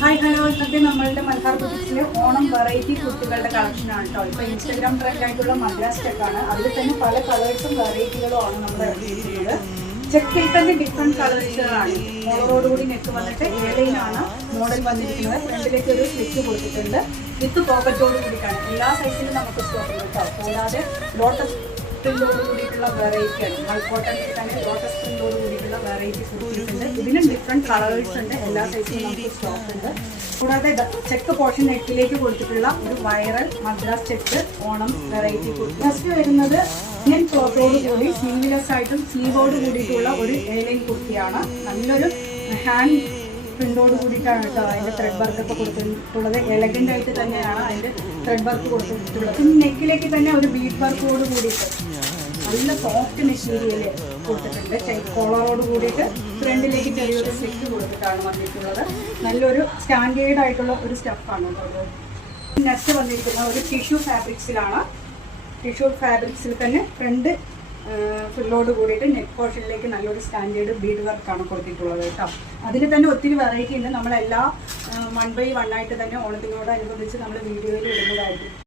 Hi hello, ഇന്നത്തെ നമ്മളുടെ Malhar ബുട്ടിക്സിലെ Onam variety കുട്ടികളുടെ കളക്ഷനാണ് കേട്ടോ. ഇപ്പോൾ ഇൻസ്റ്റാഗ്രാം ട്രെൻഡ് ആയിട്ടുള്ള മദ്രാസ് ചെക്കാണ്. അതിൽ തന്നെ പല കളേഴ്സും വെറൈറ്റികളും ആണ് നമ്മൾ ഇറക്കിയിരിക്കുന്നത്. ചെക്കിൽ തന്നെ ഡിഫറെൻറ്റ് കളേഴ്സുകളാണ്. മോളറോടുകൂടി നെക്ക് വന്നിട്ട് ഏലയിലാണ് മോഡൽ വന്നിരിക്കുന്നത്. ഫ്രണ്ടിലേക്ക് ഒരു സ്ലിറ്റ് കൊടുത്തിട്ടുണ്ട്. വിത്ത് പോക്കറ്റോട് കൂടിയിട്ടാണ്. എല്ലാ സൈസിലും നമുക്ക് സ്റ്റോക്ക് ഉണ്ട് കേട്ടോ. കൂടാതെ ലോട്ടസ് പ്രിന്റോട് കൂടിയിട്ടുള്ള വെറൈറ്റിയാണ്. മൾക്കോട്ടണിൽ തന്നെ ലോട്ടസ് പ്രിന്റോട് കൂടിയിട്ടുള്ള വെറൈറ്റി കുർത്തീസുണ്ട്. ഇതിനും ഡിഫറെൻറ്റ് കളേഴ്സ് ഉണ്ട്. എല്ലാ സൈസിലും നമുക്ക് സ്റ്റോക്ക് ഉണ്ട്. കൂടാതെ ചെക്ക് പോർഷൻ നെക്കിലേക്ക് കൊടുത്തിട്ടുള്ള ഒരു viral Madras check Onam variety kurti. Next വരുന്നത് ഇന്ത്യൻ ക്ലോത്തോട് കൂടി സ്ലീവ്ലെസ് ആയിട്ടും സ്ലീവോട് കൂടിയിട്ടുള്ള ഒരു എയർലൈൻ കുർത്തിയാണ്. നല്ലൊരു ഹാൻഡ് പ്രിന്റോട് കൂടിയിട്ടാണ് കേട്ടോ അതിൻ്റെ ത്രെഡ് വർക്ക് ഒക്കെ കൊടുത്തിട്ടുള്ളത്. എലഗൻ്റ് ആയിട്ട് തന്നെയാണ് അതിൻ്റെ ത്രെഡ് വർക്ക് കൊടുത്തിട്ടുള്ളത്. പിന്നെ നെക്കിലേക്ക് തന്നെ ഒരു ബീഡ് വർക്കോട് കൂടിയിട്ട് നല്ല സോഫ്റ്റ് മെറ്റീരിയൽ കൊടുത്തിട്ടുണ്ട്. കോളറോട് കൂടിയിട്ട് ഫ്രണ്ടിലേക്ക് ചെറിയൊരു സ്ലിറ്റ് കൊടുത്തിട്ടാണ് വന്നിട്ടുള്ളത്. നല്ലൊരു സ്റ്റാൻഡേർഡ് ആയിട്ടുള്ള ഒരു സ്റ്റഫാണ് കേട്ടോ. നെക്സ്റ്റ് വന്നിരിക്കുന്ന ഒരു ടിഷ്യൂ ഫാബ്രിക്സിലാണ്. ടിഷ്യൂ ഫാബ്രിക്സിൽ തന്നെ ഫ്രണ്ട് ഫുള്ളോട് കൂടിയിട്ട് നെക്ക് പോർഷനിലേക്ക് നല്ലൊരു സ്റ്റാൻഡേർഡ് ബീഡ് വർക്കാണ് കൊടുത്തിട്ടുള്ളത് കേട്ടോ. അതിൽ തന്നെ ഒത്തിരി വെറൈറ്റി ഉണ്ട്. നമ്മളെല്ലാം 1 by 1 ആയിട്ട് തന്നെ ഓണത്തിനോടനുബന്ധിച്ച് നമ്മൾ വീഡിയോയിൽ ഇടുന്നതായിരിക്കും.